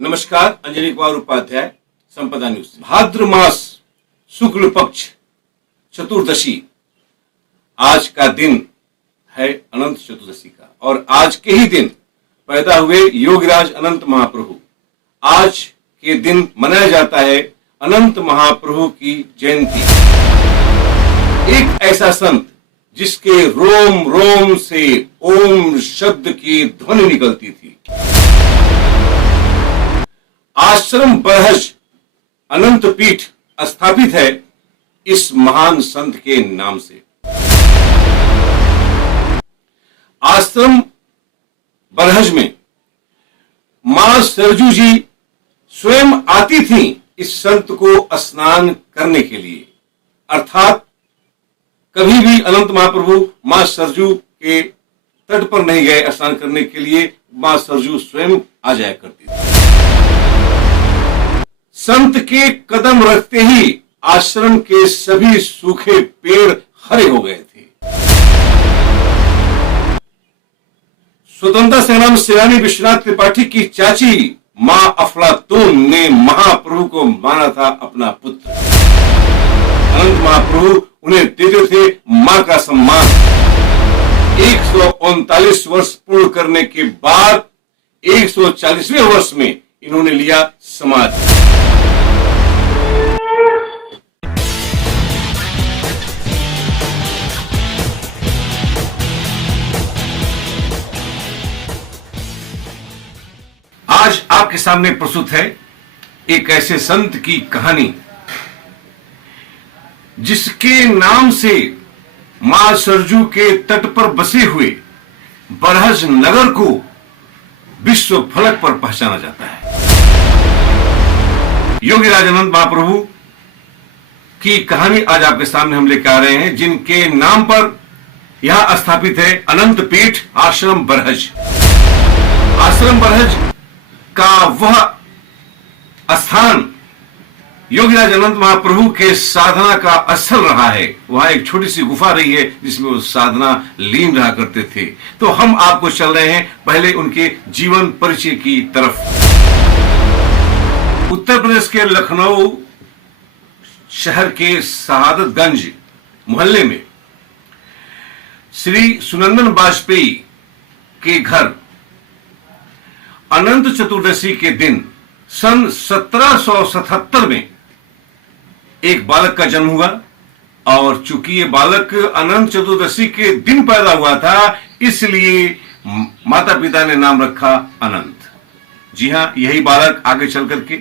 नमस्कार, अंजनी कुमार उपाध्याय, संपदा न्यूज। भाद्र मास शुक्ल पक्ष चतुर्दशी आज का दिन है, अनंत चतुर्दशी का। और आज के ही दिन पैदा हुए योगीराज अनंत महाप्रभु। आज के दिन मनाया जाता है अनंत महाप्रभु की जयंती। एक ऐसा संत जिसके रोम रोम से ओम शब्द की ध्वनि निकलती थी। आश्रम बरहज अनंत पीठ स्थापित है इस महान संत के नाम से। आश्रम बरहज में मां सरजू जी स्वयं आती थी इस संत को स्नान करने के लिए। अर्थात कभी भी अनंत महाप्रभु मां सरजू के तट पर नहीं गए स्नान करने के लिए, मां सरजू स्वयं आ जाया करती थी। संत के कदम रखते ही आश्रम के सभी सूखे पेड़ हरे हो गए थे। स्वतंत्रता संग्राम सेनानी विश्वनाथ त्रिपाठी की चाची मां अफलातून ने महाप्रभु को माना था अपना पुत्र। अनंत महाप्रभु उन्हें देते थे मां का सम्मान। 139 वर्ष पूर्ण करने के बाद 140वें वर्ष में इन्होंने लिया समाज। आज आपके सामने प्रस्तुत है एक ऐसे संत की कहानी जिसके नाम से मां सरजू के तट पर बसे हुए बरहज नगर को विश्व फलक पर पहचाना जाता है। योगीराज अनंत महाप्रभु की कहानी आज आपके सामने हम लेकर आ रहे हैं, जिनके नाम पर यहां स्थापित है अनंत पीठ आश्रम बरहज। आश्रम बरहज का वह स्थान योगीराज अनंत महाप्रभु के साधना का स्थल रहा है। वहां एक छोटी सी गुफा रही है जिसमें वो साधना लीन रहा करते थे। तो हम आपको चल रहे हैं पहले उनके जीवन परिचय की तरफ। उत्तर प्रदेश के लखनऊ शहर के शहादतगंज मोहल्ले में श्री सुनंदन वाजपेयी के घर अनंत चतुर्दशी के दिन सन 1777 में एक बालक का जन्म हुआ। और चूंकि ये बालक अनंत चतुर्दशी के दिन पैदा हुआ था, इसलिए माता पिता ने नाम रखा अनंत। जी हां, यही बालक आगे चल करके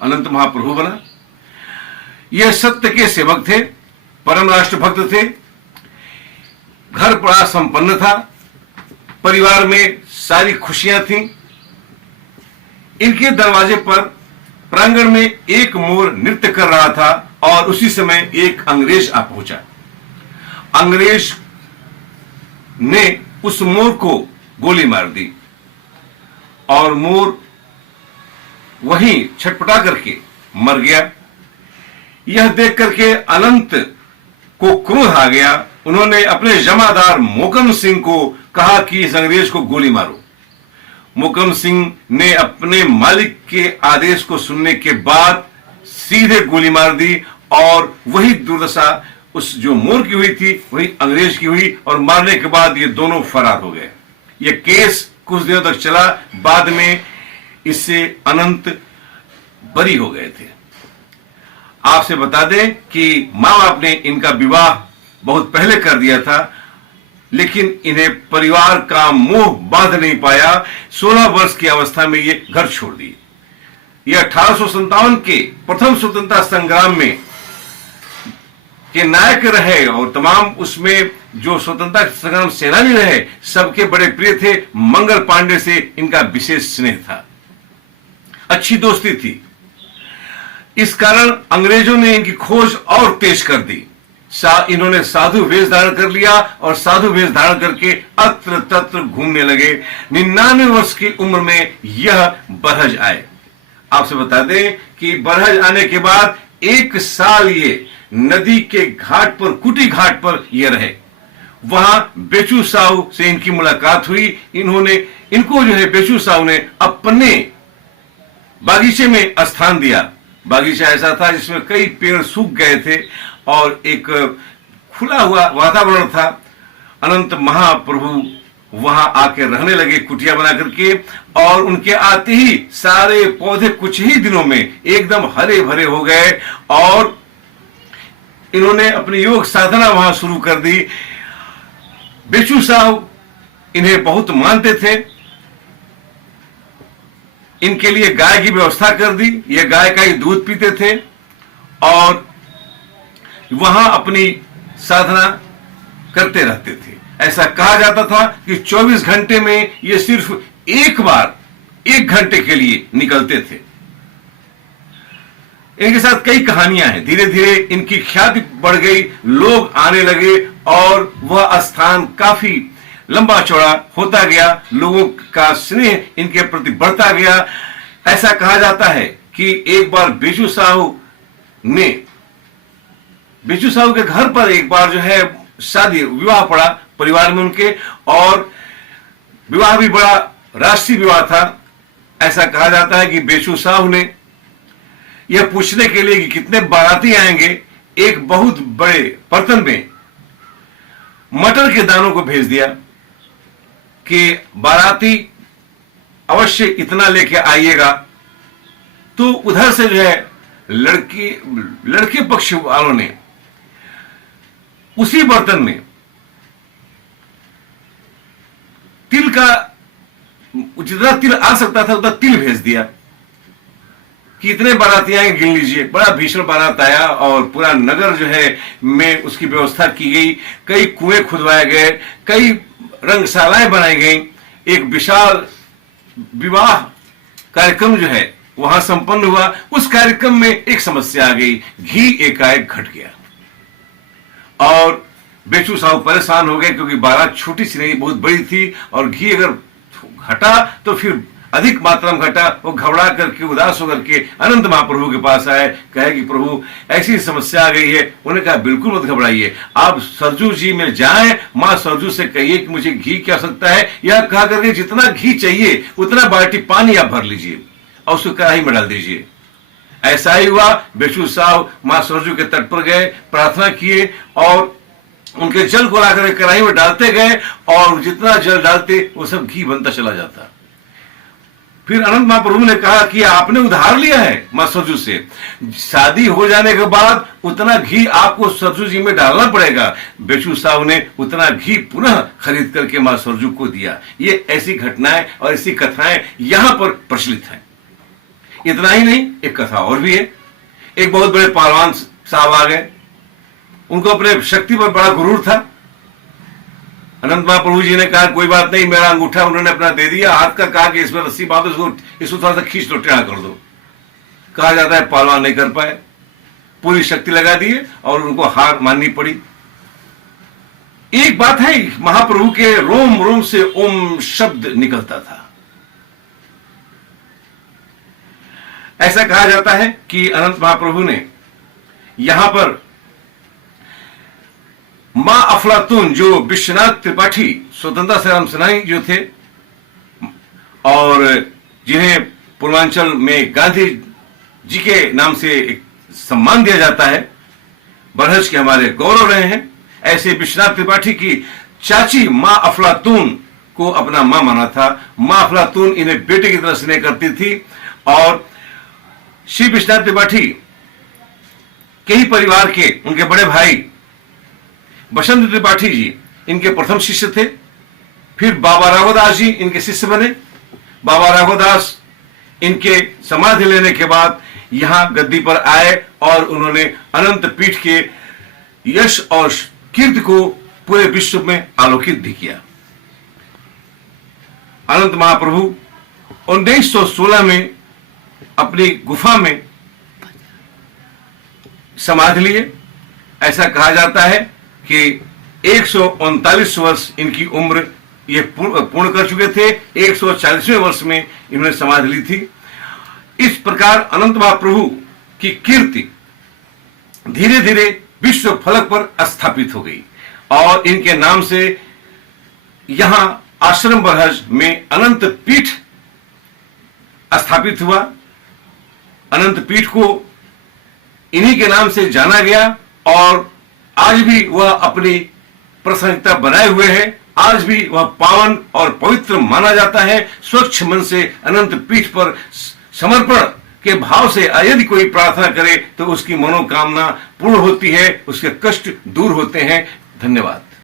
अनंत महाप्रभु बना। यह सत्य के सेवक थे, परम राष्ट्रभक्त थे, घर बड़ा संपन्न था, परिवार में सारी खुशियां थीं। इनके दरवाजे पर प्रांगण में एक मोर नृत्य कर रहा था और उसी समय एक अंग्रेज आ पहुंचा। अंग्रेज ने उस मोर को गोली मार दी और मोर वहीं छटपटा करके मर गया। यह देख करके अनंत को क्रोध आ गया। उन्होंने अपने जमादार मोकम सिंह को कहा कि इस अंग्रेज को गोली मारो। मोकम सिंह ने अपने मालिक के आदेश को सुनने के बाद सीधे गोली मार दी और वही दुर्दशा उस जो मोर की हुई थी वही अंग्रेज की हुई। और मारने के बाद ये दोनों फरार हो गए। ये केस कुछ दिनों तक चला, बाद में इससे अनंत बरी हो गए थे। आपसे बता दें कि मां बाप ने इनका विवाह बहुत पहले कर दिया था, लेकिन इन्हें परिवार का मोह बांध नहीं पाया। 16 वर्ष की अवस्था में ये घर छोड़ दिए। यह 1857 के प्रथम स्वतंत्रता संग्राम में के नायक रहे और तमाम उसमें जो स्वतंत्रता संग्राम सेनानी रहे सबके बड़े प्रिय थे। मंगल पांडे से इनका विशेष स्नेह था, अच्छी दोस्ती थी। इस कारण अंग्रेजों ने इनकी खोज और तेज कर दी। इन्होंने साधु वेश धारण कर लिया और साधु वेश धारण करके अत्र तत्र घूमने लगे। 99 वर्ष की उम्र में यह बरहज आए। आपसे बता दें कि बरहज आने के बाद 1 साल ये नदी के घाट पर, कुटी घाट पर ये रहे। वहां बेचू साहू से इनकी मुलाकात हुई। इनको जो है बेचू साहू ने अपने बागीचे में स्थान दिया। बागीचा ऐसा था जिसमें कई पेड़ सूख गए थे और एक खुला हुआ वातावरण था। अनंत महाप्रभु वहां आके रहने लगे कुटिया बना करके, और उनके आते ही सारे पौधे कुछ ही दिनों में एकदम हरे भरे हो गए और इन्होंने अपनी योग साधना वहां शुरू कर दी। बेचू साहब इन्हें बहुत मानते थे, इनके लिए गाय की व्यवस्था कर दी। ये गाय का ही दूध पीते थे और वहां अपनी साधना करते रहते थे। ऐसा कहा जाता था कि 24 घंटे में ये सिर्फ एक बार 1 घंटे के लिए निकलते थे। इनके साथ कई कहानियां हैं। धीरे धीरे इनकी ख्याति बढ़ गई, लोग आने लगे और वह स्थान काफी लंबा चौड़ा होता गया। लोगों का स्नेह इनके प्रति बढ़ता गया। ऐसा कहा जाता है कि एक बार बेचू साहू के घर पर एक बार जो है शादी विवाह पड़ा परिवार में उनके, और विवाह भी बड़ा राष्ट्रीय विवाह था। ऐसा कहा जाता है कि बेचू साहू ने यह पूछने के लिए कि कितने बाराती आएंगे, एक बहुत बड़े बर्तन में मटर के दानों को भेज दिया कि बाराती अवश्य इतना लेके आइएगा। तो उधर से जो है लड़के पक्ष वालों ने उसी बर्तन में तिल का, जितना तिल आ सकता था उतना तिल भेज दिया कि इतने बाराती आएंगे, गिन लीजिए। बड़ा भीषण बारात आया और पूरा नगर जो है में उसकी व्यवस्था की गई। कई कुएं खुदवाए गए, कई रंगशालाएं बनाई गई। एक विशाल विवाह कार्यक्रम जो है वहां संपन्न हुआ। उस कार्यक्रम में एक समस्या आ गई, घी एकाएक घट गया और बेचू साहू परेशान हो गए क्योंकि बारात छोटी सी नहीं, बहुत बड़ी थी और घी अगर घटा तो फिर अधिक मात्रा में घटा। वो घबरा करके उदास होकर के अनंत महाप्रभु के पास आए, कहे कि प्रभु ऐसी समस्या आ गई है। उन्होंने कहा बिल्कुल मत घबराइए, आप सरजू जी में जाएं, मां सरजू से कहिए कि मुझे घी की आवश्यकता है, या कहा करके जितना घी चाहिए उतना बाल्टी पानी आप भर लीजिए और उसको कढ़ाई में डाल दीजिए। ऐसा ही हुआ। बेचू साहब मां सरजू के तट पर गए, प्रार्थना किए और उनके जल को लाकर कढ़ाई में डालते गए और जितना जल डालते वो सब घी बनता चला जाता। फिर अनंत महाप्रभु ने कहा कि आपने उधार लिया है मां सरजू से, शादी हो जाने के बाद उतना घी आपको सरजू जी में डालना पड़ेगा। बेचू साहब ने उतना घी पुनः खरीद करके मां सरजू को दिया। ये ऐसी घटनाएं और ऐसी कथाएं यहां पर प्रचलित हैं। इतना ही नहीं, एक कथा और भी है। एक बहुत बड़े पहलवान साहब आ गए, उनको अपने शक्ति पर बड़ा गुरूर था। अनंत महाप्रभु जी ने कहा कोई बात नहीं, मेरा अंगूठा उन्होंने अपना दे दिया, हाथ का कहा कि इसमें रस्सी बांधो, इसको थोड़ा सा खींच लो, टेढ़ा कर दो। कहा जाता है पहलवान नहीं कर पाए, पूरी शक्ति लगा दिए और उनको हार माननी पड़ी। एक बात है, महाप्रभु के रोम रोम से ओम शब्द निकलता था। ऐसा कहा जाता है कि अनंत महाप्रभु ने यहां पर मां अफलातून, जो विश्वनाथ त्रिपाठी स्वतंत्रता संग्राम सेनानी जो थे और जिन्हें पूर्वांचल में गांधी जी के नाम से एक सम्मान दिया जाता है, बरहज के हमारे गौरव रहे हैं, ऐसे विश्वनाथ त्रिपाठी की चाची मां अफलातून को अपना मां माना था। मां अफलातून इन्हें बेटे की तरह स्नेह करती थी और श्री विश्वनाथ त्रिपाठी के ही परिवार के उनके बड़े भाई बसंत त्रिपाठी जी इनके प्रथम शिष्य थे। फिर बाबा राघोदास जी इनके शिष्य बने। बाबा राघोदास इनके समाधि लेने के बाद यहां गद्दी पर आए और उन्होंने अनंत पीठ के यश और कीर्ति को पूरे विश्व में आलोकित भी किया। अनंत महाप्रभु 1916 में अपनी गुफा में समाधि लिए। ऐसा कहा जाता है कि 139 वर्ष इनकी उम्र ये पूर्ण कर चुके थे। 140वें वर्ष में इन्होंने समाधि ली थी। इस प्रकार अनंत महाप्रभु की कीर्ति धीरे धीरे विश्व फलक पर स्थापित हो गई और इनके नाम से यहां आश्रम बरहज में अनंत पीठ स्थापित हुआ। अनंत पीठ को इन्हीं के नाम से जाना गया और आज भी वह अपनी प्रासंगिकता बनाए हुए है। आज भी वह पावन और पवित्र माना जाता है। स्वच्छ मन से अनंत पीठ पर समर्पण के भाव से यदि कोई प्रार्थना करे तो उसकी मनोकामना पूर्ण होती है, उसके कष्ट दूर होते हैं। धन्यवाद।